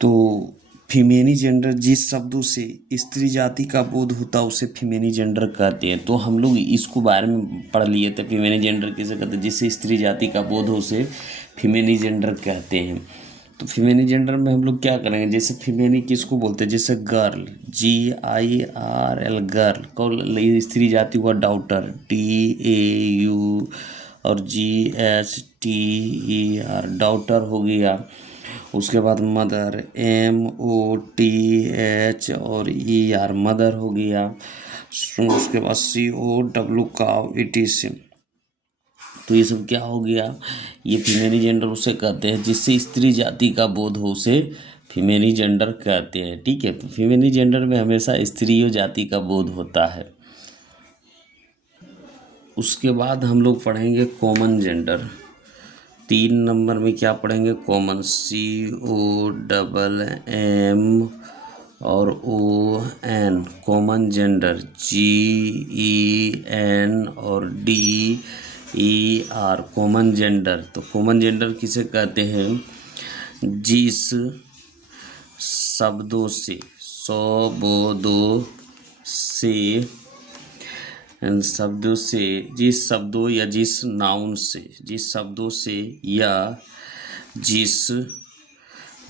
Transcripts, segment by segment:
तो फीमेनी जेंडर जिस शब्दों से स्त्री जाति का बोध होता है उसे फीमेनी जेंडर कहते हैं। तो हम लोग इसको बारे में पढ़ लिए थे, फीमेनी जेंडर किसे कहते हैं, जिससे स्त्री जाति का बोध हो उसे फीमेनी जेंडर कहते हैं। तो फीमेनी जेंडर में हम लोग क्या करेंगे, जैसे फीमेनी किसको बोलते हैं, जैसे गर्ल, GIRL गर्ल, कौन स्त्री जाति हुआ डॉटर, DAU, और GHTER डॉटर हो गया। उसके बाद मदर, MOTH और ER मदर हो गया। उसके बाद COW काउ, ETC। तो ये सब क्या हो गया, ये फीमेली जेंडर उसे कहते हैं जिससे स्त्री जाति का बोध हो उसे फीमेली जेंडर कहते हैं। ठीक है, तो फीमेली जेंडर में हमेशा स्त्री जाति का बोध होता है। उसके बाद हम लोग पढ़ेंगे कॉमन जेंडर। 3 नंबर में क्या पढ़ेंगे, कॉमन, COMM और ON, कॉमन जेंडर, GEN और DER, कॉमन जेंडर। तो कॉमन जेंडर किसे कहते हैं, जिस शब्दों से, जिस शब्दों या जिस नाउन या जिस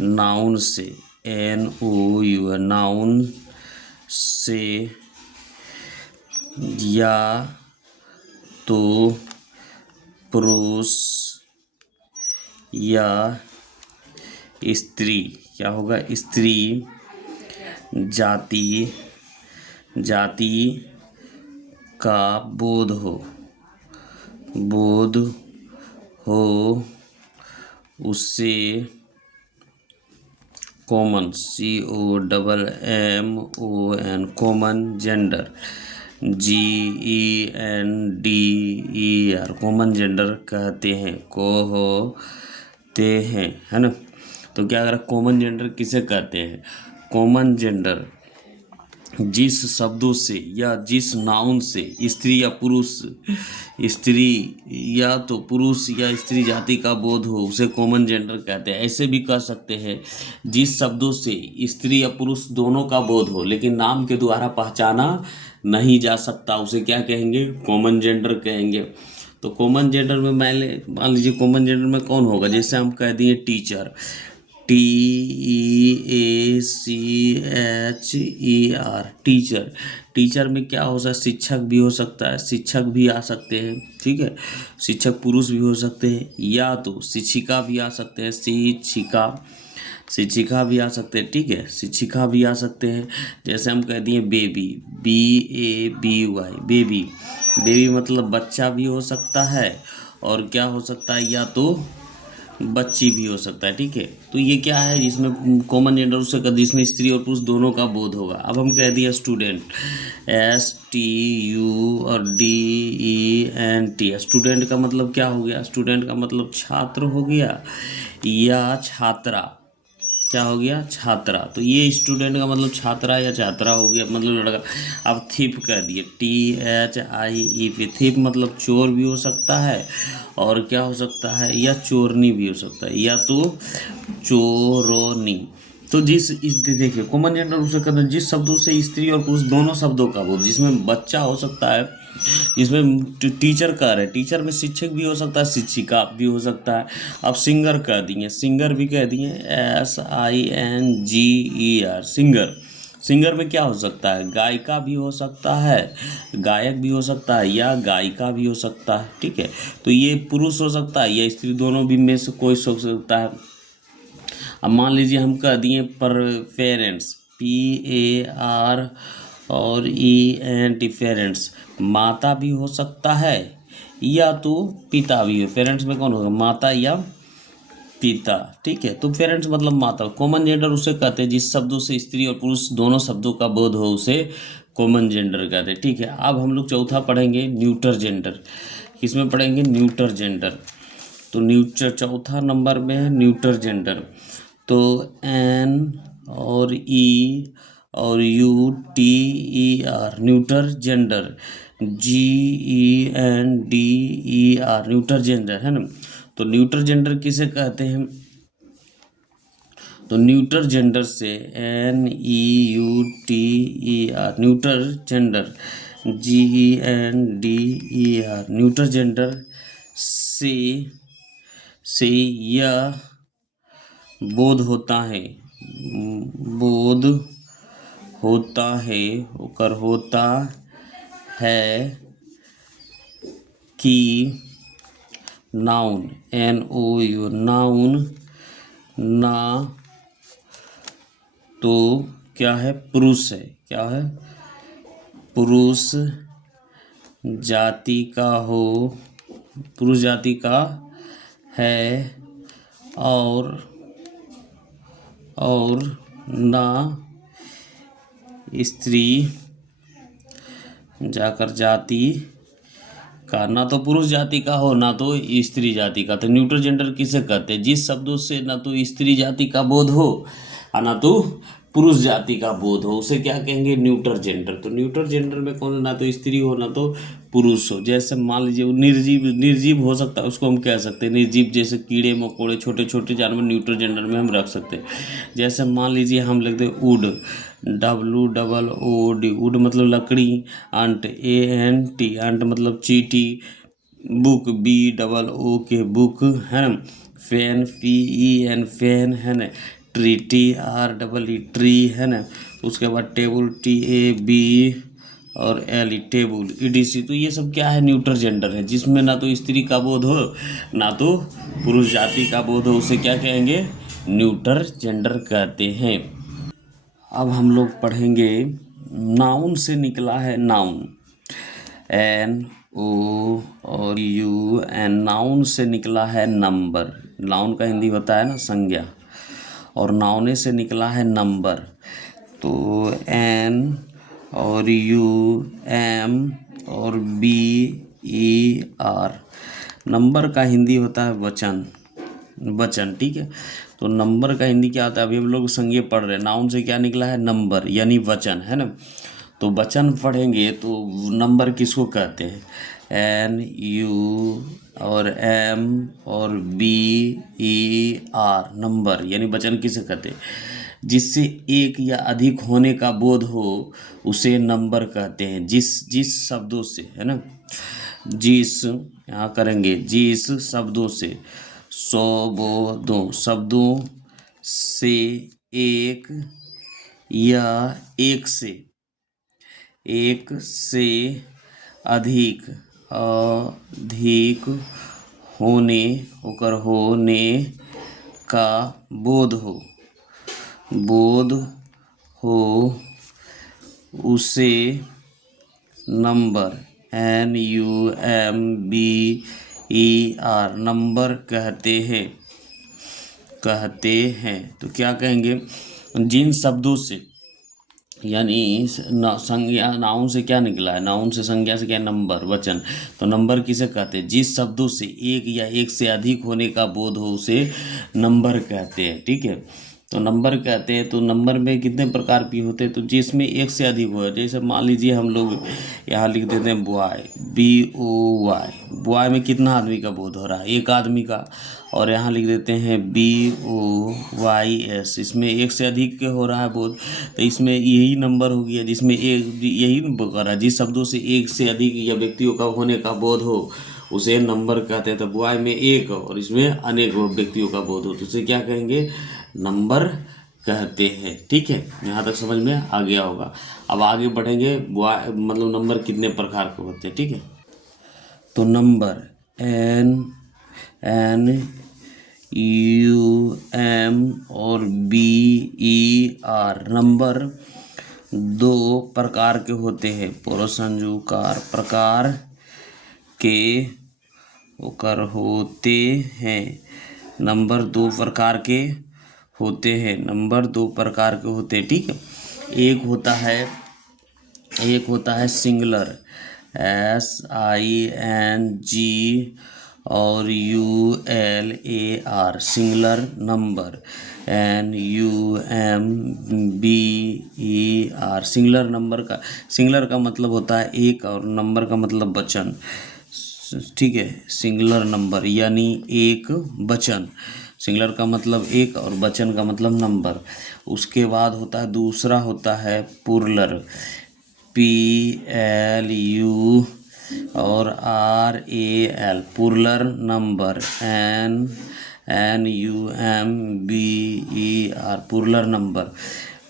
नाउन से, NOU, नाउन से, या तो पुरुष या स्त्री, क्या होगा, स्त्री जाति का बोध हो उससे common, COMMON, common gender, GENDER, common gender कहते हैं, है ना। तो क्या करें, कॉमन जेंडर किसे कहते हैं, कॉमन जेंडर जिस शब्दों से या जिस नाउन से स्त्री या पुरुष या स्त्री जाति का बोध हो उसे कॉमन जेंडर कहते हैं। ऐसे भी कह सकते हैं, जिस शब्दों से स्त्री या पुरुष दोनों का बोध हो लेकिन नाम के द्वारा पहचाना नहीं जा सकता उसे क्या कहेंगे, कॉमन जेंडर कहेंगे। तो कॉमन जेंडर में मान लीजिए कॉमन जेंडर में कौन होगा, जैसे हम कह दिए टीचर, TEACHER, टीचर में क्या हो सकता है, शिक्षक भी हो सकता है, शिक्षक भी आ सकते हैं। ठीक है, शिक्षक पुरुष भी हो सकते हैं, या तो शिक्षिका भी आ सकते हैं, शिक्षिका भी आ सकते हैं। ठीक है, शिक्षिका भी आ सकते हैं। जैसे हम कह दिए बेबी, BABY, बेबी मतलब बच्चा भी हो सकता है, और क्या हो सकता है, या तो बच्ची भी हो सकता है। ठीक है, तो ये क्या है, जिसमें कॉमन जेंडर उससे कर जिसमें स्त्री और पुरुष दोनों का बोध होगा। अब हम कह दिए स्टूडेंट, STU और DENT, स्टूडेंट का मतलब क्या हो गया, स्टूडेंट का मतलब छात्र हो गया या छात्रा, क्या हो गया, छात्रा। तो ये स्टूडेंट का मतलब छात्रा या छात्रा हो गया, मतलब लड़का। अब थीप कह दिए, THIEP, थीप मतलब चोर भी हो सकता है, और क्या हो सकता है, या चोरनी भी हो सकता है, या तो चोरोनी। तो देखिए कॉमन जेंडर उसे कहते हैं जिस शब्दों से स्त्री और पुरुष दोनों शब्दों का बोध, जिसमें बच्चा हो सकता है, जिसमें टीचर कह रहे हैं, टीचर में शिक्षक भी हो सकता है, शिक्षिका भी हो सकता है। अब सिंगर कह दिए, सिंगर भी कह दिए, SINGER, सिंगर में क्या हो सकता है, गायिका भी हो सकता है, गायक भी हो सकता है, या गायिका भी हो सकता है। ठीक है, तो ये पुरुष हो सकता है या स्त्री, दोनों भी में से कोई हो सकता है। अब मान लीजिए हम कह दिए पर पेरेंट्स, PAR और ENT, पेरेंट्स, माता भी हो सकता है या तो पिता भी हो। पेरेंट्स में कौन होगा, माता या पिता। ठीक है, तो पेरेंट्स मतलब माता। कॉमन जेंडर उसे कहते हैं जिस शब्दों से स्त्री और पुरुष दोनों शब्दों का बोध हो उसे कॉमन जेंडर कहते हैं। ठीक है, अब हम लोग चौथा पढ़ेंगे न्यूटर जेंडर। किसमें पढ़ेंगे, न्यूटर जेंडर। तो चौथा नंबर में है न्यूटर जेंडर। तो N और E और UTER, neuter gender, GENDER, neuter gender, है ना। तो न्यूटर जेंडर किसे कहते हैं, तो न्यूटर जेंडर से NEUTER neuter gender GENDER neuter gender से यह बोध होता है होकर होता है कि नाउन NOU नाउन ना तो क्या है पुरुष है, क्या है पुरुष जाति का हो, पुरुष जाति का है और ना स्त्री जाकर जाति का, ना तो पुरुष जाति का हो ना तो स्त्री जाति का। तो न्यूट्रल जेंडर किसे कहते हैं? जिस शब्दों से ना तो स्त्री जाति का बोध हो और ना तो पुरुष जाति का बोध हो, उसे क्या कहेंगे? Neutral gender. तो न्यूट्रल जेंडर में कौन, ना तो स्त्री हो ना तो पुरुष हो। जैसे मान लीजिए निर्जीव हो सकता है, उसको हम कह सकते हैं निर्जीव, जैसे कीड़े मकोड़े छोटे छोटे जानवर न्यूट्रल जेंडर में हम रख सकते हैं। जैसे मान लीजिए हम लिखते हैं वुड WOOD वुड मतलब लकड़ी, अंट ANT अंट मतलब चींटी, बुक BOOK बुक है ना, फैन FEN फैन है ना, ट्री TREE ट्री है ना, उसके बाद टेबल TAB और LE टेबल EDC। तो ये सब क्या है? न्यूट्रल जेंडर है, जिसमें ना तो स्त्री का बोध हो ना तो पुरुष जाति का बोध हो, उसे क्या कहेंगे? न्यूट्रल जेंडर कहते हैं। अब हम लोग पढ़ेंगे नाउन से निकला है नाउन NO और UN। नाउन से निकला है नंबर। नाउन का हिंदी होता है ना संज्ञा, और नाउने से निकला है नंबर। तो N और UM और BER। नंबर का हिंदी होता है वचन, ठीक है। तो नंबर का हिंदी क्या होता है? अभी हम लोग संज्ञा पढ़ रहे हैं। नाउन से क्या निकला है? नंबर, यानी वचन, है ना। तो वचन पढ़ेंगे तो नंबर किसको कहते हैं? NU और M और BER नंबर, यानी वचन किसे कहते हैं? जिससे एक या अधिक होने का बोध हो उसे नंबर कहते हैं। जिस शब्दों से, है ना, जिस, यहाँ करेंगे जिस शब्दों से, शब्दों से एक या एक से अधिक होने का बोध हो उसे नंबर NUMBER नंबर कहते हैं। तो क्या कहेंगे? जिन शब्दों से, यानी संज्ञा, नाउन से क्या निकला है? नाउन से संज्ञा से क्या? नंबर, वचन। तो नंबर किसे कहते हैं? जिस शब्दों से एक या एक से अधिक होने का बोध हो उसे नंबर कहते हैं, ठीक है। तो नंबर कहते हैं। तो नंबर में कितने प्रकार की होते हैं? तो जिसमें एक से अधिक हो, जैसे मान लीजिए हम लोग यहाँ लिख देते हैं बॉय BOY। बॉय में कितना आदमी का बोध हो रहा है? एक आदमी का। और यहाँ लिख देते हैं BOYS, इसमें एक से अधिक के हो रहा है बोध, तो इसमें यही नंबर हो गया जिसमें एक, यही कर रहा है। जिस शब्दों से एक से अधिक या व्यक्तियों का होने का बोध हो उसे नंबर कहते हैं। तो बॉय में एक और इसमें अनेक व्यक्तियों का बोध हो तो उसे क्या कहेंगे? नंबर कहते हैं, ठीक है। यहाँ तक समझ में आ गया होगा। अब आगे बढ़ेंगे। बॉय मतलब नंबर कितने प्रकार के होते हैं, ठीक है। तो नंबर NUM और BER नंबर दो प्रकार के होते हैं। पुरुषंजुकार प्रकार के होकर होते हैं। नंबर दो प्रकार के होते हैं। नंबर दो प्रकार के होते हैं, ठीक है। एक होता है सिंगुलर SING और ULAR singular number NUMBER। Singular का मतलब होता है एक और नंबर का मतलब वचन, ठीक है। सिंगुलर नंबर यानी एक वचन। सिंगुलर का मतलब एक और वचन का मतलब नंबर। उसके बाद होता है दूसरा होता है पुरलर, PLU और RAL, पुरलर नंबर, NUMBER, पुरलर नंबर।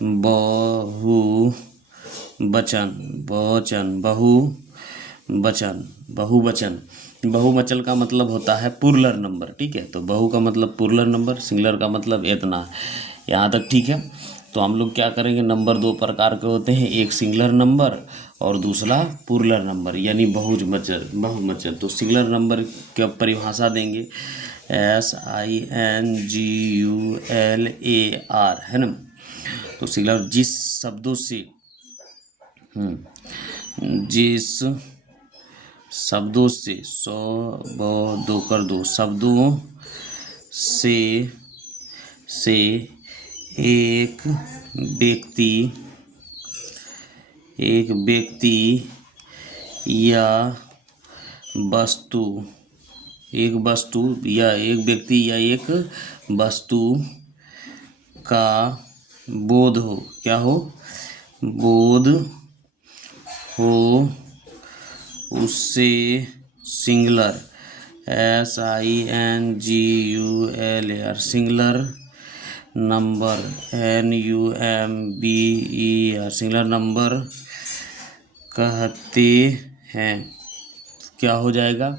बहुवचन, बहुवचन का मतलब होता है पुरलर नंबर, ठीक है। तो बहु का मतलब पुरलर नंबर, सिंगुलर का मतलब इतना। यहाँ तक ठीक है। तो हम लोग क्या करेंगे, नंबर दो प्रकार के होते हैं, एक सिंगुलर नंबर और दूसरा पुरलर नंबर यानी बहुवचन। तो सिंगुलर नंबर की परिभाषा देंगे, SINGULAR, है ना। तो सिंगुलर जिस शब्दों से 100 दो कर दो शब्दों से एक व्यक्ति या एक वस्तु का बोध हो, क्या हो, बोध हो, उससे singular, SINGULAR, singular number, NUMBER, singular number कहते हैं। क्या हो जाएगा,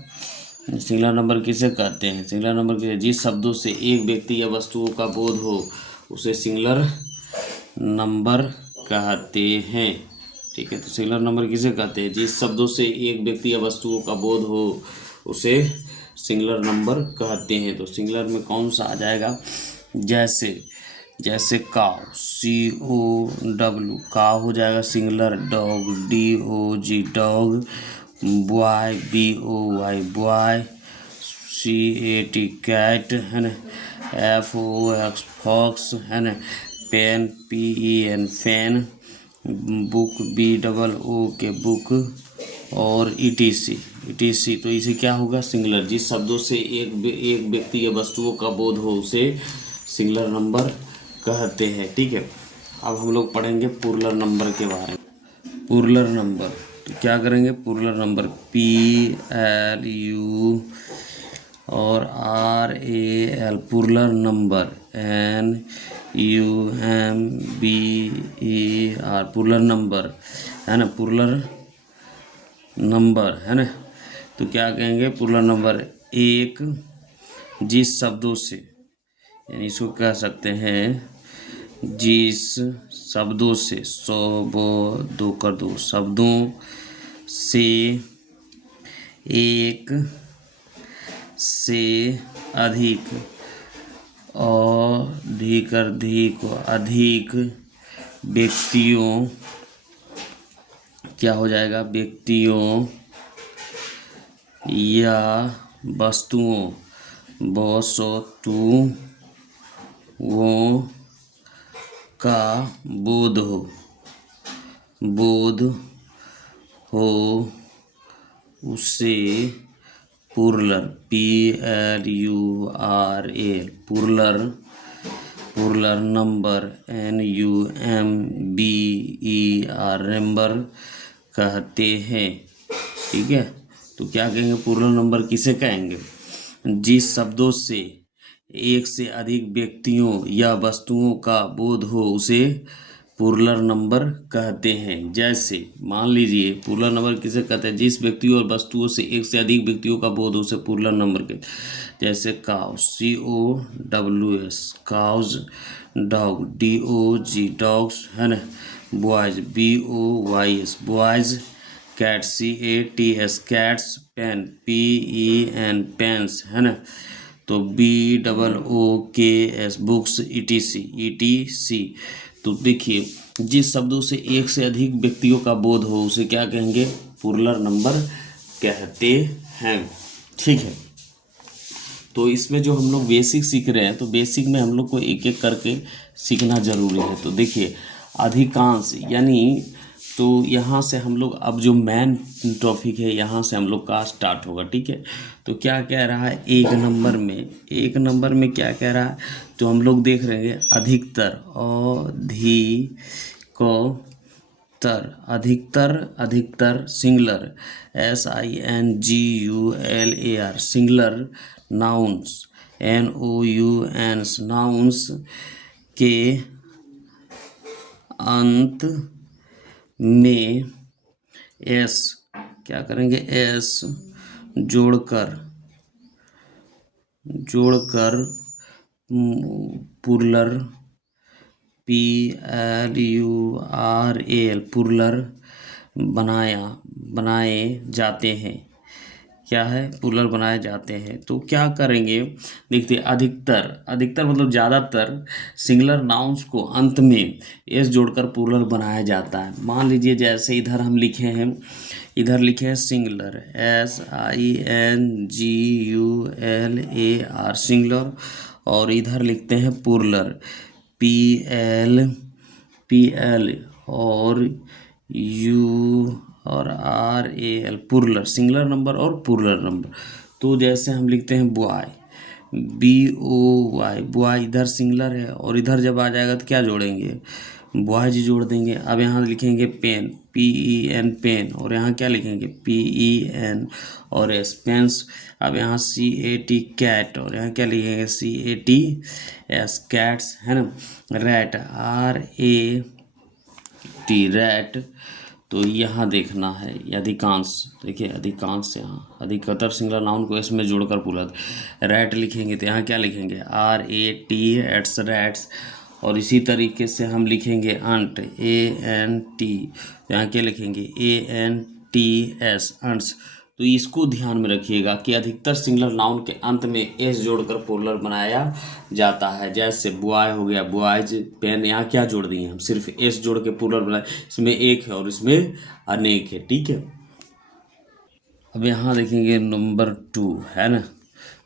सिंगुलर नंबर किसे कहते हैं, सिंगुलर नंबर किसे, जिस शब्दों से एक व्यक्ति या वस्तुओं का बोध हो उसे सिंगुलर नंबर कहते हैं, ठीक है। तो सिंगुलर नंबर किसे कहते हैं, जिस शब्दों से एक व्यक्ति या वस्तुओं का बोध हो उसे सिंगुलर नंबर कहते हैं। तो सिंगुलर में कौन सा आ जाएगा, जैसे काव, COW, काव हो जाएगा singular, dog, DOG, dog, boy, BOY, boy, CAT, cat, है ना, FOX, फॉक्स, है ना, pen, PEN, pen, book, BOOK, book, और ETC। तो इसे क्या होगा, सिंगुलर, जिस शब्दों से एक व्यक्ति या वस्तुओं का बोध हो उसे सिंगुलर नंबर कहते हैं, ठीक है। अब हम लोग पढ़ेंगे पुरलर नंबर के बारे में। पुरलर नंबर, तो क्या करेंगे, पुरलर नंबर PLU और RAL, पुरलर नंबर, NUMBER, पुरलर नंबर, है ना, पुरलर नंबर, है ना। तो क्या कहेंगे, पुरलर नंबर एक, जिस शब्दों से, यानी इसको कह सकते हैं, जिस शब्दों से, 100 दो कर दो शब्दों से एक से अधिक व्यक्तियों, क्या हो जाएगा, व्यक्तियों या वस्तुओं का बोध हो उसे पुरलर, PLURAL, पुरलर नंबर, NUMBER, नंबर कहते हैं, ठीक है। तो क्या कहेंगे, पुरलर नंबर किसे कहेंगे, जिस शब्दों से एक से अधिक व्यक्तियों या वस्तुओं का बोध हो उसे पुरलर नंबर कहते हैं। जैसे मान लीजिए, पुरलर नंबर किसे कहते हैं, जिस व्यक्तियों और वस्तुओं से एक से अधिक व्यक्तियों का बोध हो उसे पुरलर नंबर कहते हैं। जैसे cow, COWS, cows, dog, DOG, dogs, है ना, boys, BOYS, boys, cat, CATS, cats, pen, PEN, pens, है ना। तो BOOKS, बुक्स, ETC। तो देखिए, जिस शब्दों से एक से अधिक व्यक्तियों का बोध हो उसे क्या कहेंगे, पुरलर नंबर कहते हैं, ठीक है। तो इसमें जो हम लोग बेसिक सीख रहे हैं, तो बेसिक में हम लोग को एक एक करके सीखना जरूरी है। तो देखिए, अधिकांश यानी तो यहाँ से हम लोग अब जो मेन टॉपिक है यहाँ से हम लोग का स्टार्ट होगा, ठीक है। तो क्या कह रहा है एक नंबर में क्या कह रहा है, तो हम लोग देख रहे हैं अधिकतर सिंगुलर SINGULAR सिंगुलर नाउन्स के अंत में एस क्या करेंगे, एस जोड़कर पुरलर PLURAL पुरलर बनाए जाते हैं। क्या है, पुरलर बनाए जाते हैं। तो क्या करेंगे, देखते अधिकतर मतलब ज़्यादातर सिंगुलर नाउन्स को अंत में एस जोड़कर पुरलर बनाया जाता है। मान लीजिए जैसे इधर हम लिखे हैं, सिंगुलर SINGULAR सिंगुलर, और इधर लिखते हैं पुरलर PL और URAL पुरलर, सिंगुलर नंबर और पुरलर नंबर। तो जैसे हम लिखते हैं बॉय BOY, बॉय इधर सिंगुलर है और इधर जब आ जाएगा तो क्या जोड़ेंगे, बॉयज जोड़ देंगे। अब यहाँ लिखेंगे पेन PEN पेन, और यहाँ क्या लिखेंगे PEN और एस पेंस। अब यहाँ CAT कैट, और यहाँ क्या लिखेंगे CATS कैट्स, है ना। Rat RAT rat. तो यहाँ देखना है अधिकांश, देखिए अधिकांश, यहाँ अधिकतर सिंगुलर नाउन को इसमें जोड़कर पुरलर रैट लिखेंगे। तो यहाँ क्या लिखेंगे RAT एट्स रैट्स। और इसी तरीके से हम लिखेंगे अंट ANT, यहाँ क्या लिखेंगे ANTS अंट्स। तो इसको ध्यान में रखिएगा कि अधिकतर सिंगुलर नाउन के अंत में एस जोड़कर पुरलर बनाया जाता है। जैसे बॉय हो गया बॉयज, पेन, यहाँ क्या जोड़ दिए हम, सिर्फ एस जोड़ के पुरलर बनाए। इसमें एक है और इसमें अनेक है, ठीक है। अब यहाँ देखेंगे नंबर 2 है ना।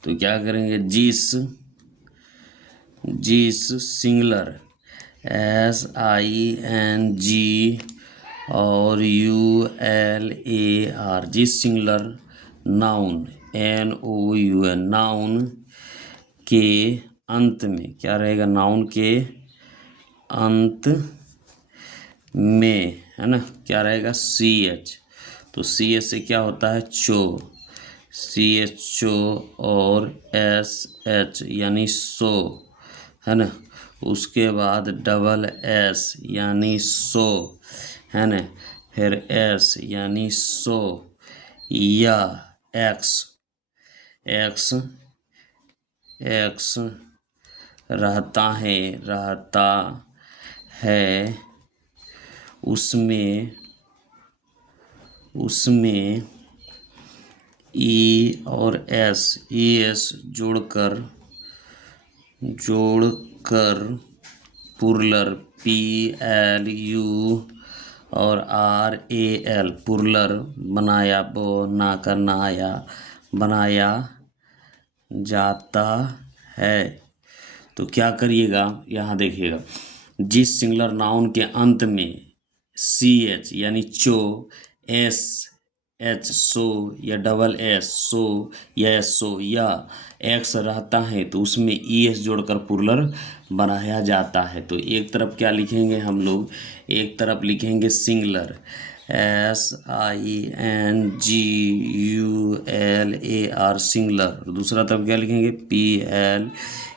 तो क्या करेंगे जिस सिंगुलर SING और ULAR जिस सिंगुलर नाउन NOUN नाउन के अंत में क्या रहेगा, नाउन के अंत में, है ना, क्या रहेगा CH। तो CH से क्या होता है CHO और SH यानी सो, है ना। उसके बाद डबल S यानी सो, है ना। फिर S यानी सो, या X रहता है उसमें E और ES जोड़कर पुरलर PLU और RAL पुरलर बनाया जाता है। तो क्या करिएगा, यहाँ देखिएगा जिस सिंगुलर नाउन के अंत में CH यानी चो, SH सो, या डबल S सो या SO या X रहता है तो उसमें ES जोड़कर पुरलर बनाया जाता है। तो एक तरफ क्या लिखेंगे हम लोग, एक तरफ लिखेंगे सिंगुलर SINGULAR सिंगुलर, दूसरा तरफ क्या लिखेंगे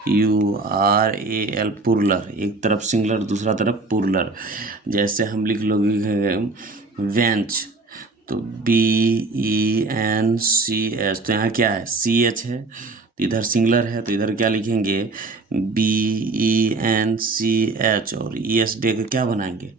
PLURAL पुरलर। एक तरफ सिंगुलर दूसरा तरफ पुरलर। जैसे हम लिखेंगे वेंच, तो BENCH, तो यहाँ क्या है CH है, तो इधर सिंगुलर है तो इधर क्या लिखेंगे BENCH, और ES डे का क्या बनाएंगे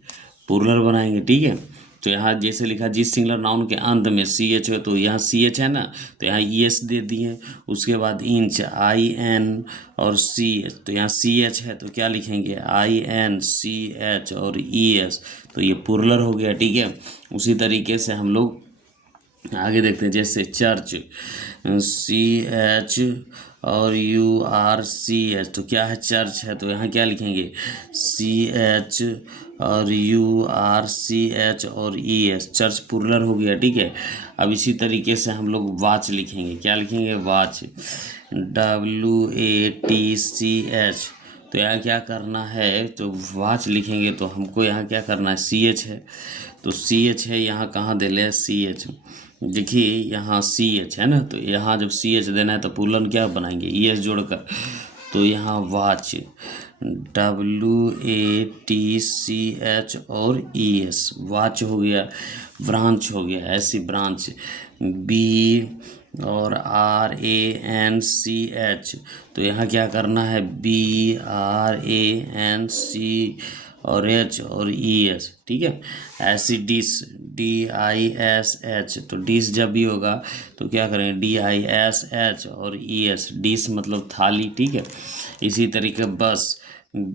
पुरलर बनाएंगे, ठीक है। तो यहाँ जैसे लिखा जिस सिंगुलर नाउन के अंत में CH है, तो यहाँ CH है ना, तो यहाँ ES दे दिए। उसके बाद इंच IN और CH, तो यहाँ CH है तो क्या लिखेंगे INCH और ES, तो ये पुरलर हो गया, ठीक है। उसी तरीके से हम लोग आगे देखते हैं, जैसे चर्च, CH और URCH, तो क्या है, चर्च है, तो यहाँ क्या लिखेंगे, CH और URCH और ES, चर्च प्लुरल हो गया, ठीक है। अब इसी तरीके से हम लोग वॉच लिखेंगे, क्या लिखेंगे, वॉच, WATCH, तो यहाँ क्या करना है, तो वॉच लिखेंगे तो हमको यहाँ क्या करना है, CH है, तो CH है, यहाँ कहाँ दे ले, CH, देखिए यहाँ CH है ना, तो यहाँ जब CH देना है तो पुलन क्या बनाएंगे, ES जोड़कर, तो यहाँ वॉच, WATCH और ES, वॉच हो गया, ब्रांच हो गया, ऐसी ब्रांच, B और RANCH, तो यहाँ क्या करना है, BRANC और H और ES, ठीक है। ऐसी डिश, DISH, तो डिश जब भी होगा तो क्या करेंगे, DISH और ES, डिश मतलब थाली, ठीक है। इसी तरीके बस,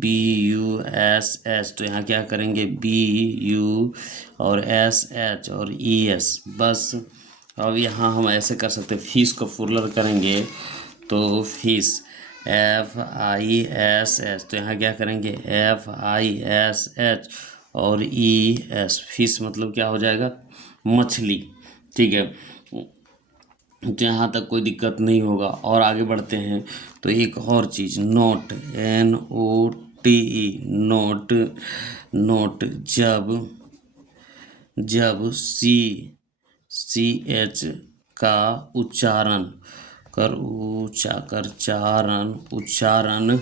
BUSH, तो यहाँ क्या करेंगे, BU और SH और ES, बस। अब यहाँ हम ऐसे कर सकते हैं, फिश को प्लुरल करेंगे तो फिश, FISH, तो यहाँ क्या करेंगे, FISH और ES, फिश मतलब क्या हो जाएगा, मछली, ठीक है। तो यहाँ तक कोई दिक्कत नहीं होगा। और आगे बढ़ते हैं तो एक और चीज़, नोट, NOTE, नोट, नोट, जब CH का उच्चारण उच्चारण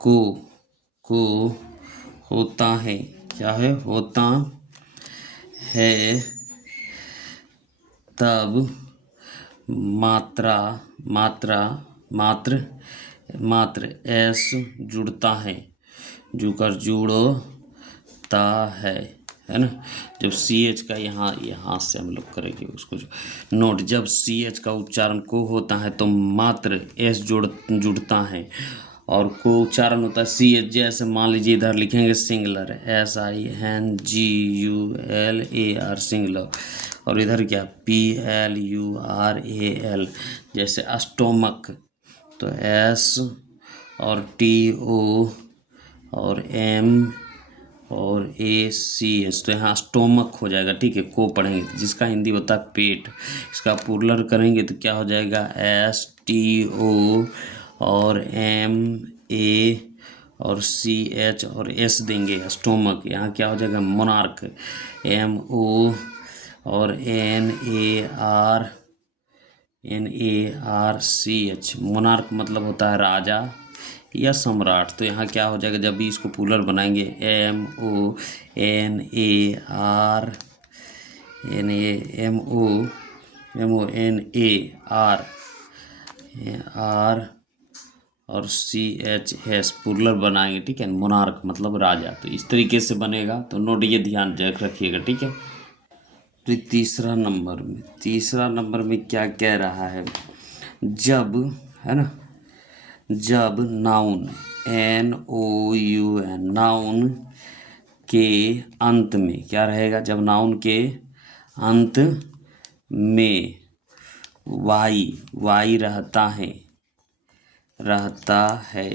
को होता है, क्या है, होता है, तब मात्र S जुड़ता है, जुड़ता है ना। जब CH का यहाँ से हम लोग करेंगे उसको, जो नोट, जब CH का उच्चारण को होता है तो मात्र S जुड़ता है, और को उच्चारण होता है CH, जैसे मान लीजिए इधर लिखेंगे सिंगुलर, SINGULAR, सिंगुलर, और इधर क्या, PLURAL, जैसे स्टोमक, तो S और TO और M और ACH, तो यहाँ स्टोमक हो जाएगा, ठीक है। को पढ़ेंगे जिसका हिंदी होता है पेट, इसका प्लुरल करेंगे तो क्या हो जाएगा, STO और MA और CH और S देंगे, स्टोमक, यहाँ क्या हो जाएगा, मोनार्क, MO और NARCH, मोनार्क मतलब होता है राजा या सम्राट। तो यहाँ क्या हो जाएगा, जब भी इसको प्लुरल बनाएंगे, MONAR और CHS प्लुरल बनाएंगे, ठीक है, मोनार्क मतलब राजा। तो इस तरीके से बनेगा, तो नोट ये ध्यान रखिएगा, ठीक है। तो तीसरा नंबर में क्या कह रहा है, जब, है ना, जब नाउन, NOUN, नाउन के अंत में क्या रहेगा, जब नाउन के अंत में वाई रहता है,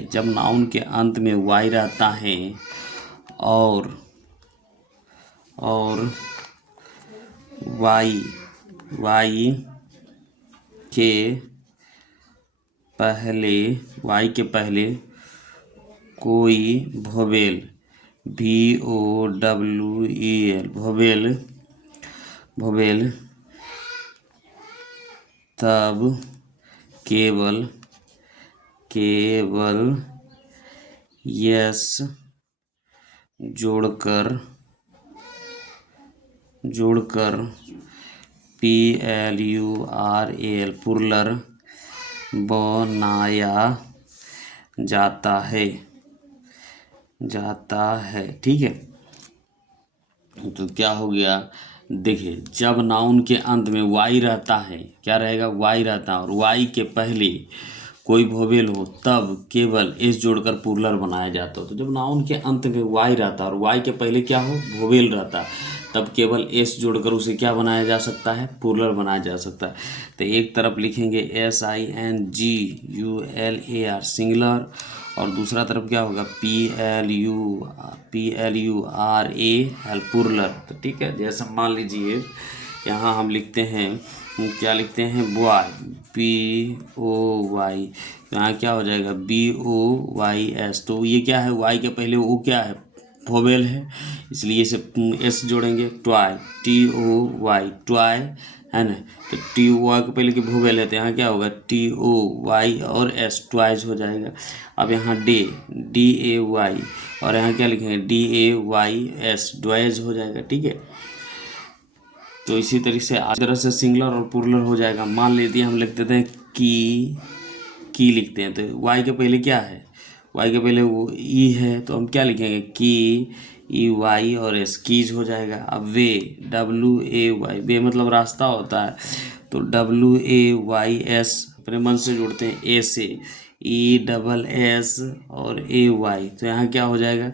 जब नाउन के अंत में वाई रहता है और वाई के पहले कोई वोवेल, VOWEL, वोवेल, तब केवल यस जोड़कर PLURAL प्लुरल बनाया जाता है, ठीक है। तो क्या हो गया, देखिए, जब नाउन के अंत में वाई रहता है, क्या रहेगा, वाई रहता है, और वाई के पहले कोई वोवेल हो तब केवल एस जोड़कर प्लुरल बनाया जाता हो। तो जब नाउन के अंत में वाई रहता है और वाई के पहले क्या हो, वोवेल रहता है, तब केवल एस जोड़कर उसे क्या बनाया जा सकता है, प्लूरल बनाया जा सकता है। तो एक तरफ लिखेंगे SINGULAR सिंगुलर, और दूसरा तरफ क्या होगा PLURAL प्लूरल। तो ठीक है, जैसे मान लीजिए यहाँ हम लिखते हैं, क्या लिखते हैं, बॉय, BOY, तो यहाँ क्या हो जाएगा BOYS। तो ये क्या है, वाई के पहले वो क्या है, वोवेल है, इसलिए इसे एस जोड़ेंगे। टॉय, TOY टॉय, है ना। तो TOY के पहले की वोवेल है, तो यहाँ क्या होगा TOY और S, ट्वाइज हो जाएगा। अब यहाँ DAY, और यहाँ क्या लिखेंगे DAYS, ड्वाइज हो जाएगा। ठीक है, तो इसी तरह से सिंगुलर और प्लूरल हो जाएगा। मान लीजिए हम लिख देते हैं की लिखते हैं, तो वाई के पहले क्या है, वाई के पहले वो ई है, तो हम क्या लिखेंगे EY और एस, कीज हो जाएगा। अब वे, WAY, वे मतलब रास्ता होता है, तो WAYS अपने मन से जोड़ते हैं, ए से ESS और AY, तो यहाँ क्या हो जाएगा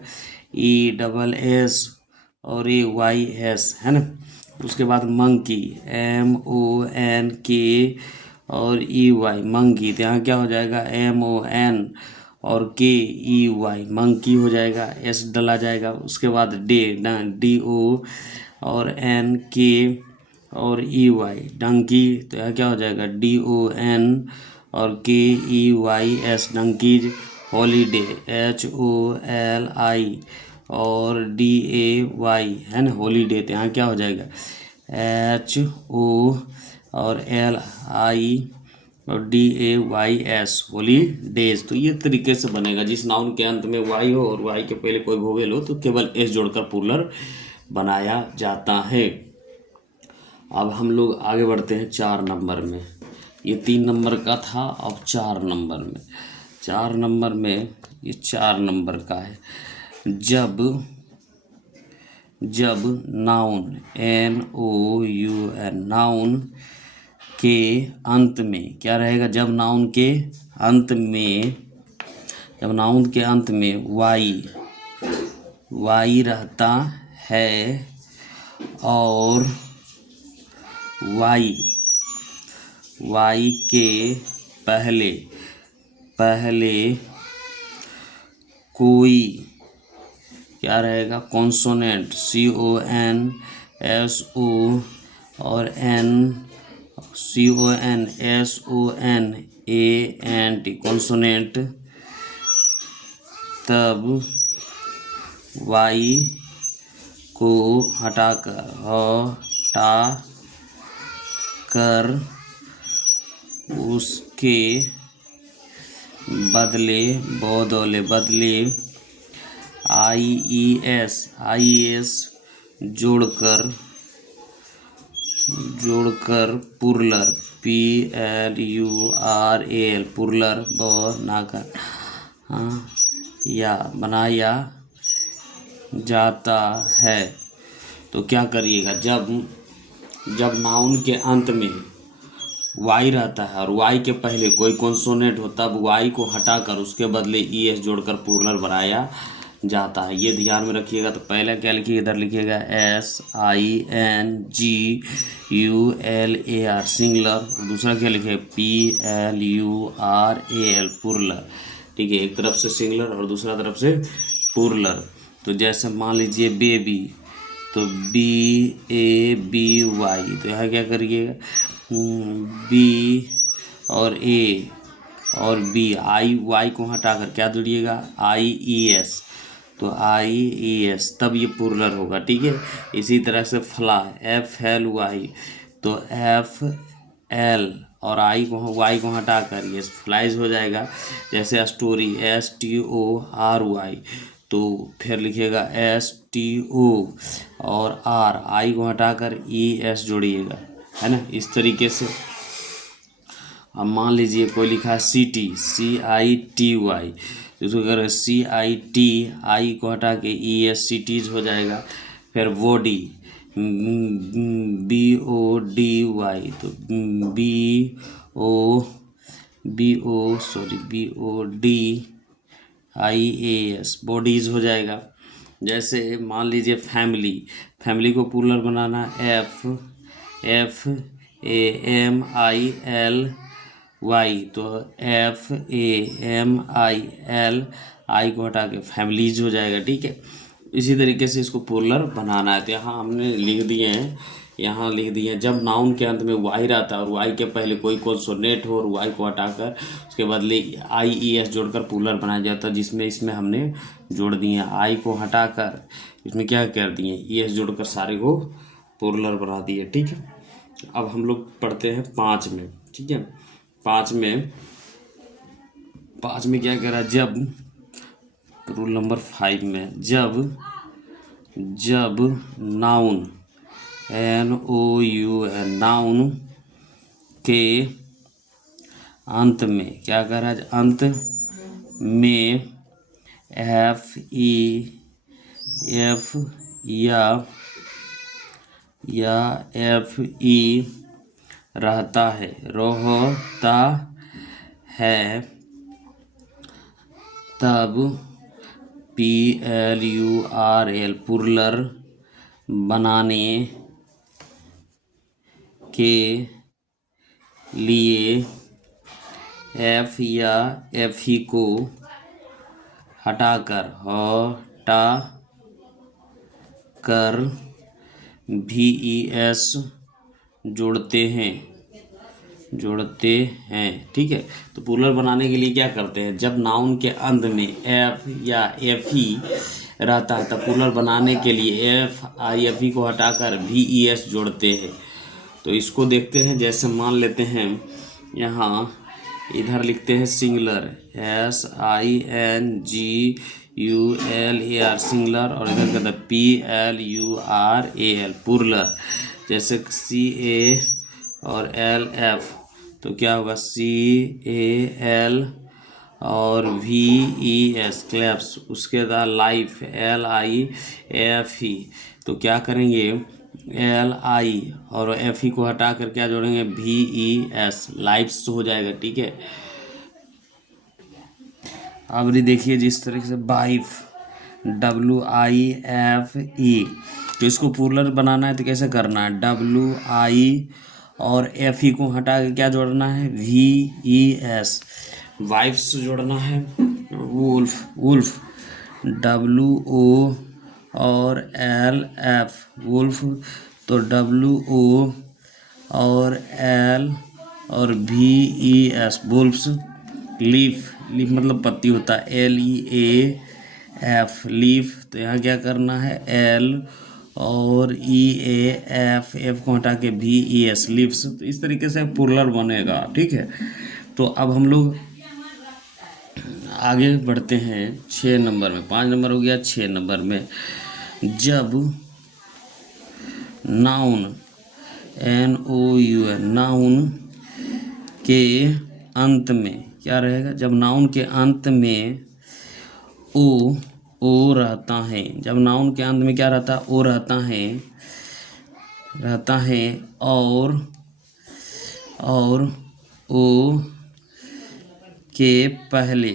ESS और AYS, है ना। उसके बाद मंकी, MONK और EY, मंकी, तो यहाँ क्या हो जाएगा MON और KEY, मंकी हो जाएगा, S डला जाएगा। उसके बाद DO और NK और EY, डंकी, तो यहाँ क्या हो जाएगा DON और KEYS, डंकीज। हॉलीडे, HOLI और DAY, है ना, हॉलीडे, तो यहाँ क्या हो जाएगा HO और LI और DAYS, हॉलीडेज। तो ये तरीके से बनेगा, जिस नाउन के अंत में वाई हो और वाई के पहले कोई वोवेल हो तो केवल एस जोड़कर प्लूरल बनाया जाता है। अब हम लोग आगे बढ़ते हैं 4 नंबर में। ये 3 नंबर का था, अब 4 नंबर में। 4 नंबर में, ये 4 नंबर का है। जब नाउन NOUN, नाउन के अंत में क्या रहेगा, जब नाउन के अंत में वाई रहता है और वाई के पहले कोई क्या रहेगा, कॉन्सोनेंट, CONSO और CONSONANT कॉन्सोनेंट, तब वाई को हटाकर उसके बदले IES जोड़कर प्लूरल, PLURAL प्लूरल बनाया जाता है। तो क्या करिएगा, जब नाउन के अंत में वाई रहता है और वाई के पहले कोई कॉन्सोनेंट हो, तब वाई को हटाकर उसके बदले ES जोड़कर प्लूरल बनाया जाता है। ये ध्यान में रखिएगा। तो पहला क्या लिखिएगा, इधर लिखिएगा SINGULAR सिंगुलर, दूसरा क्या लिखिएगा PLURAL प्लूरल। ठीक है, एक तरफ से सिंगुलर और दूसरा तरफ से प्लूरल। तो जैसे मान लीजिए बेबी, तो BABY, तो यहाँ क्या करिएगा B और A और B, वाई को हटाकर क्या जोड़िएगा IES, तो IES, तब ये प्लूरल होगा। ठीक है, इसी तरह से फ्लाई, FLY, तो FL और वाई को हटाकर ये फ्लाइज हो जाएगा। जैसे स्टोरी, STORY, तो फिर लिखिएगा STO और आई को हटाकर ES जोड़िएगा, है ना, इस तरीके से। अब मान लीजिए कोई लिखा है CITY, तो इसको अगर CIT, आई को हटा के ES, सिटीज हो जाएगा। फिर बॉडी, BODY, तो BODIAS, बॉडीज हो जाएगा। जैसे मान लीजिए फैमिली, फैमिली को प्लूरल बनाना, FAMILY, तो FAMILI को हटा के फैमिलीज हो जाएगा, ठीक है। इसी तरीके से इसको प्लूरल बनाना है। तो यहाँ हमने लिख दिए हैं, यहाँ लिख दिए हैं, जब नाउन के अंत में वाई रहता है और वाई के पहले कोई कॉन्सोनेंट हो और वाई को हटाकर उसके बदले IES जोड़कर प्लूरल बनाया जाता है, जिसमें इसमें हमने जोड़ दिए हैं आई को हटाकर, इसमें क्या कर दिए ES जोड़कर सारे को प्लूरल बना दिए, ठीक है। अब हम लोग पढ़ते हैं 5 में, ठीक है। 5 में क्या कह रहा है, जब रूल नंबर 5 में जब नाउन NOUN नाउन के अंत में क्या कह रहा है, अंत में FEF या FE रहता है तब PLURL प्लूरल बनाने के लिए F या FE को हटाकर VES जोड़ते हैं, ठीक है। तो प्लूरल बनाने के लिए क्या करते हैं, जब नाउन के अंत में F या FE रहता है तब प्लूरल बनाने के लिए FE को हटाकर VES जोड़ते हैं। तो इसको देखते हैं, जैसे मान लेते हैं यहाँ इधर लिखते हैं सिंगुलर SINGULAR सिंगुलर, और इधर कहते हैं PLURAL प्लूरल, जैसे CA और LF, तो क्या होगा CAL और VES क्लैप्स, उसके बाद लाइफ LIFE, तो क्या करेंगे LI और FE को हटा कर क्या जोड़ेंगे VES, लाइफ्स हो जाएगा, ठीक है। अब देखिए जिस तरीके से वाइफ WIFE, तो इसको प्लूरल बनाना है तो कैसे करना है, WI और FE को हटा के क्या जोड़ना है VES, वाइफ्स जोड़ना है, वुल्फ WO और LF वुल्फ, तो WO और L और VES वुल्फ्स, लीफ मतलब पत्ती होता है LEAF लीफ, तो यहाँ क्या करना है L और EAF को हटा के VES लीव्स, तो इस तरीके से प्लूरल बनेगा, ठीक है। तो अब हम लोग आगे बढ़ते हैं 6 नंबर में, 5 नंबर हो गया, 6 नंबर में जब नाउन NOUN नाउन के अंत में क्या रहेगा, जब नाउन के अंत में ओ रहता है, जब नाउन के अंत में क्या रहता है ओ रहता है और ओ के पहले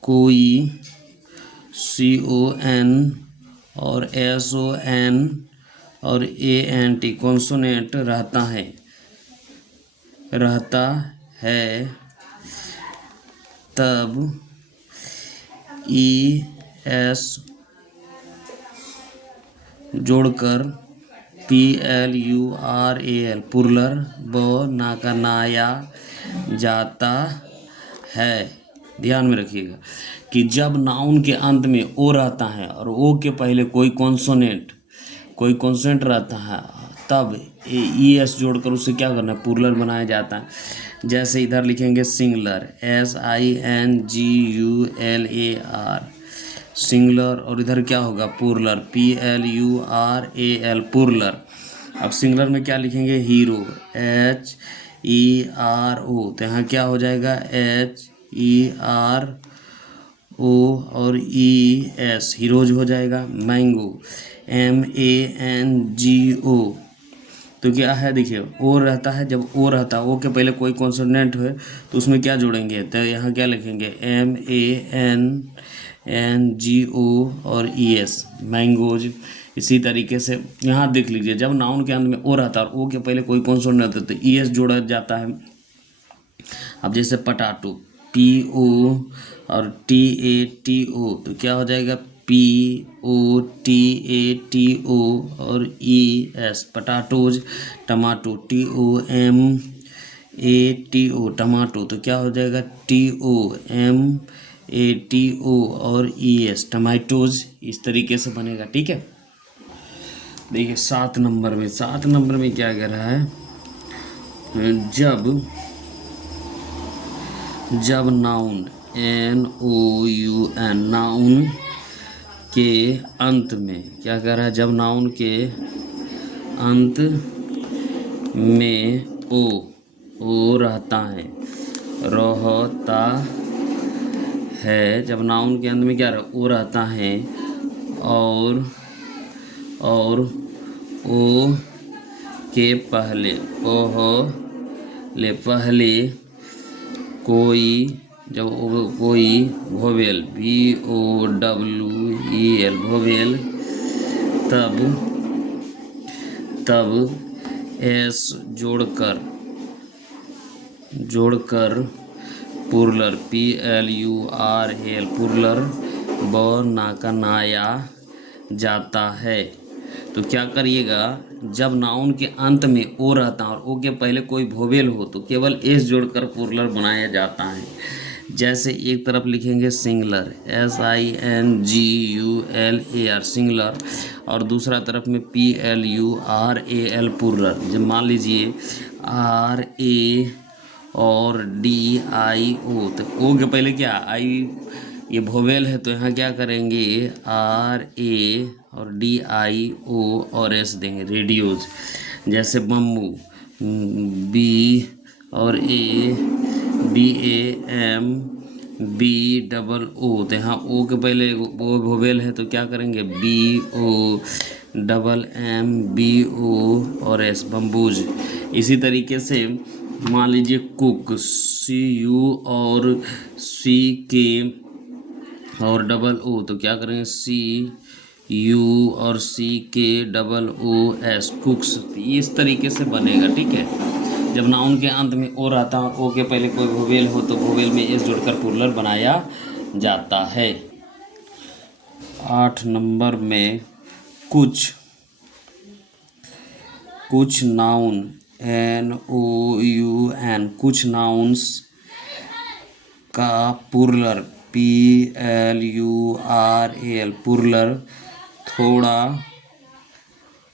कोई CON और SON और ANT कॉन्सोनेंट रहता है तब ES जोड़कर PLURAL प्लूरल बनाया जाता है। ध्यान में रखिएगा कि जब नाउन के अंत में ओ रहता है और ओ के पहले कोई कॉन्सोनेंट रहता है तब ES जोड़कर उसे क्या करना है प्लूरल बनाया जाता है। जैसे इधर लिखेंगे सिंगुलर SINGULAR सिंगुलर, और इधर क्या होगा प्लूरल PLURAL प्लूरल। अब सिंगुलर में क्या लिखेंगे हीरो HERO, तो यहाँ क्या हो जाएगा HERO और ES हीरोज हो जाएगा। मैंगो MANGO, तो क्या है, देखिए ओ रहता है, जब ओ रहता है, ओ के पहले कोई कॉन्सोनेंट है तो उसमें क्या जोड़ेंगे, तो यहाँ क्या लिखेंगे, MANGO और ES, मैंगोज। इसी तरीके से यहाँ देख लीजिए, जब नाउन के अंत में ओ रहता है और ओ के पहले कोई कॉन्सोनेंट रहता है तो ES जोड़ा जाता है। अब जैसे पटाटो, PO और TATO, तो क्या हो जाएगा, POTATO और ES, potatoes. Tomato, TOMATO, tomato, तो क्या हो जाएगा, TOMATO और ES, टमाटोज। इस तरीके से बनेगा, ठीक है। देखिए 7 नंबर में क्या कह रहा है, जब नाउन NOUN, नाउन के अंत में क्या कह रहा है, जब नाउन के अंत में ओ रहता है, जब नाउन के अंत में क्या ओ रहता है और ओ के पहले पहले कोई, जब कोई वोवेल, VOWEL, वोवेल, तब एस जोड़कर पुरलर, PLURAL, पुरलर बनाया जाता है। तो क्या करिएगा, जब नाउन के अंत में ओ रहता है और ओ के पहले कोई वोवेल हो तो केवल एस जोड़कर पुरलर बनाया जाता है। जैसे एक तरफ लिखेंगे सिंगलर, SINGULAR, सिंगलर, और दूसरा तरफ में PLURAL, पुरलर। जब मान लीजिए RA और DIO, तो ओ के पहले क्या आई, ये वोवेल है, तो यहाँ क्या करेंगे, RA और DIO और S देंगे, रेडियोज। जैसे बम्बू, B और A, BAMBOO, तो यहाँ ओ के पहले वो वोवेल है तो क्या करेंगे, BOMMBO और S, बम्बूज। इसी तरीके से मान लीजिए कुक, CU और CK और OO, तो क्या करेंगे, CU और CKOOS, कुक्स। इस तरीके से बनेगा, ठीक है। जब नाउन के अंत में ओ रहता है और ओ के पहले कोई वोवेल हो तो वोवेल में एस जोड़कर प्लूरल बनाया जाता है। 8 नंबर में कुछ नाउन, NOUN, कुछ नाउन्स का पुरलर, PLURAL, पुरलर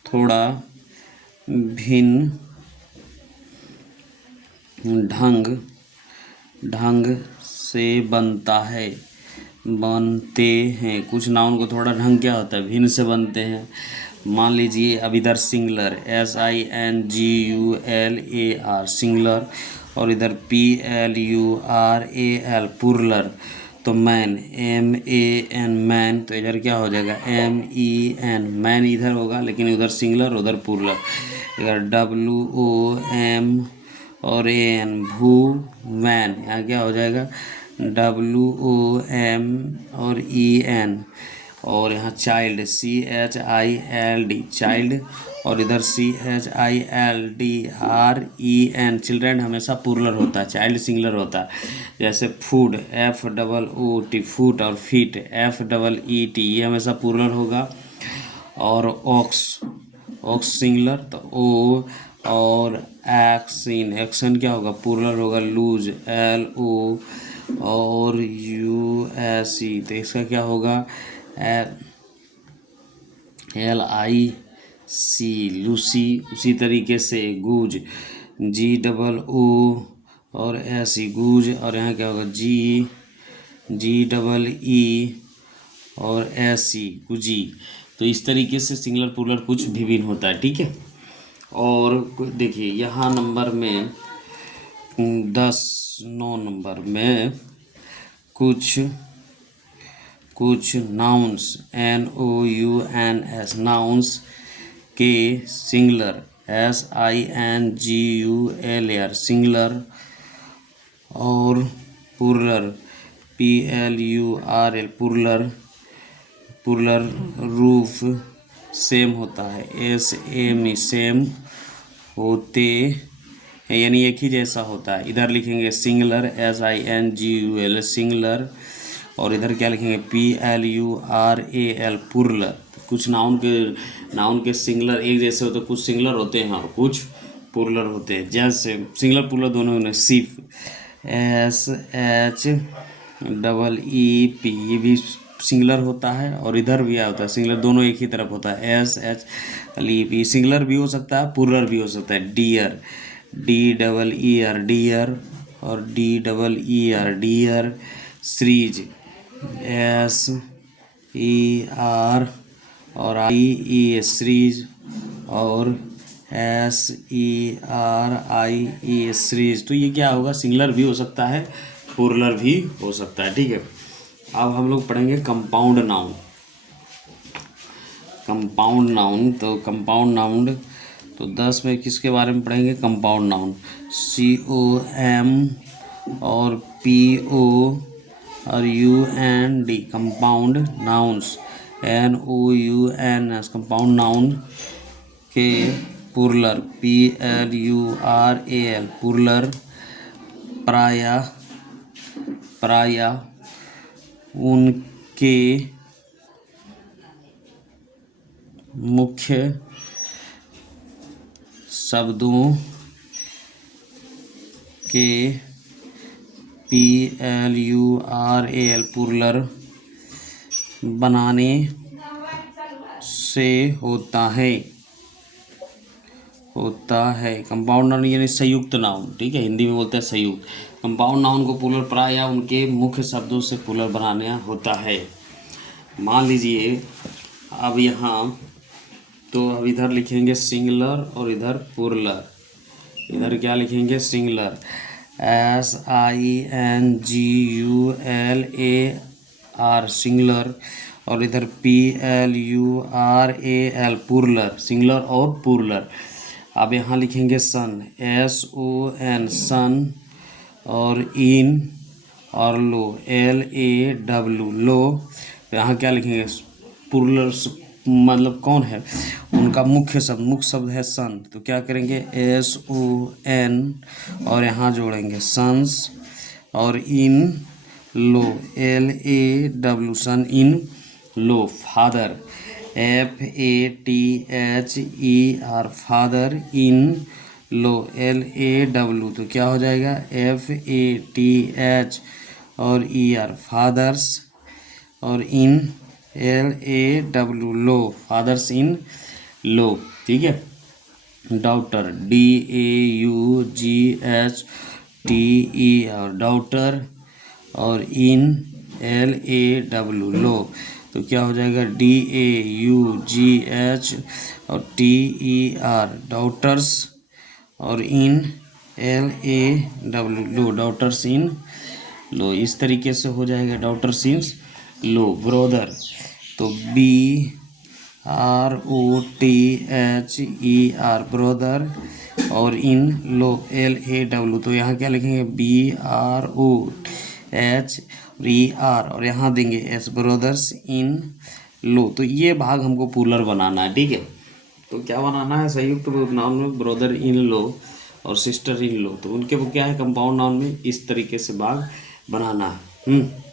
थोड़ा भिन्न ढंग से बनते हैं। कुछ नाउन को थोड़ा ढंग क्या होता है, भिन्न से बनते हैं। मान लीजिए अब इधर सिंगलर, SINGULAR, सिंगलर, और इधर PLURAL, पुरलर। तो मैन, MAN, मैन, तो इधर क्या हो जाएगा, MEN, मैन इधर होगा, लेकिन उधर सिंगलर उधर पुरलर। इधर WOM और AN, भू मैन, यहाँ क्या हो जाएगा, WOM और EN। और यहाँ चाइल्ड, CHILD, चाइल्ड, और इधर CHILDREN, चिल्ड्रेन हमेशा पुरलर होता है, चाइल्ड सिंगलर होता है। जैसे फूड, FOOT, फूट, और फीट, FEET, ये हमेशा पुरलर होगा। और ऑक्स सिंगलर, तो O, और एक्शन क्या होगा, पुरलर होगा, लूज, LO, और USE, तो इसका क्या होगा, LIC, लूसी। उसी तरीके से गूज, GOO और SE, गूज, और यहाँ क्या होगा, GEE और SE, गुजी। तो इस तरीके से सिंगलर पुरलर कुछ विभिन्न होता है, ठीक है। और देखिए यहाँ नंबर में 9 नंबर में कुछ नाउन्स, NOUNS, नाउन्स के सिंगलर SINGULAR सिंगुलर, और plural PLURL plural. Roof same होता है SAME सेम होते हैं, यानी एक ही जैसा होता है। इधर लिखेंगे सिंगुलर SINGUL सिंगुलर, और इधर क्या लिखेंगे PLURAL प्लूरल। कुछ नाउन के सिंगुलर एक जैसे होते हैं, कुछ सिंगुलर होते हैं और कुछ प्लूरल होते हैं। जैसे सिंगुलर प्लूरल दोनों में शिप SHEEP, ये भी सिंगुलर होता है और इधर भी होता है सिंगुलर, दोनों एक ही तरफ होता है। SHEEP सिंगुलर भी हो सकता है प्लूरल भी हो सकता है। डियर DEER डियर, और DEER डियर। सीरीज SER और IE सीरीज, और SERIE सीरीज। तो ये क्या होगा, सिंगुलर भी हो सकता है प्लूरल भी हो सकता है। ठीक है, अब हम लोग पढ़ेंगे कंपाउंड नाउन। कंपाउंड नाउन, तो कंपाउंड नाउन तो 10 में किसके बारे में पढ़ेंगे, कंपाउंड नाउन। COM और PO और UND compound nouns. NOUNS compound noun के प्लूरल PLURAL प्लूरल। प्राय उनके मुख्य शब्दों के PLURAL प्लूरल बनाने से होता है कंपाउंड नाउन, यानी संयुक्त नाउन। ठीक है, हिंदी में बोलते हैं संयुक्त। कंपाउंड नाउन को प्लूरल प्राय उनके मुख्य शब्दों से प्लूरल बनाना होता है। मान लीजिए अब यहाँ, तो अब इधर लिखेंगे सिंगुलर और इधर प्लूरल। इधर क्या लिखेंगे, सिंगुलर SINGULAR सिंगुलर, और इधर PLURAL प्लूरल, सिंगुलर और प्लूरल। अब यहाँ लिखेंगे सन SON सन, और इन और लो LAW लो। तो यहाँ क्या लिखेंगे, प्लूरल मतलब कौन है, उनका मुख्य शब्द है सन। तो क्या करेंगे SON, और यहाँ जोड़ेंगे सन्स, और in law LAW son in law. Father FATHER father in law LAW, तो क्या हो जाएगा FATH और ER फादर्स, और इन LAW लो, फादर्स इन लो। ठीक है, डॉक्टर DAUGHTE और डॉक्टर, और इन LAW लो, तो क्या हो जाएगा DAUGH और TER डॉक्टर्स, और इन LAW लो, डॉक्टर्स इन लो। इस तरीके से हो जाएगा डॉक्टर्स इन लो। ब्रदर तो BROTHER ब्रदर, और इन लो LAW, तो यहाँ क्या लिखेंगे BROTHER, और यहाँ देंगे S ब्रदर्स इन लो। तो ये भाग हमको प्लूरल बनाना है। ठीक है, तो क्या बनाना है, संयुक्त नाउन में ब्रदर इन लो और सिस्टर इन लो, तो उनके वो क्या है कंपाउंड नाउन में इस तरीके से भाग बनाना है।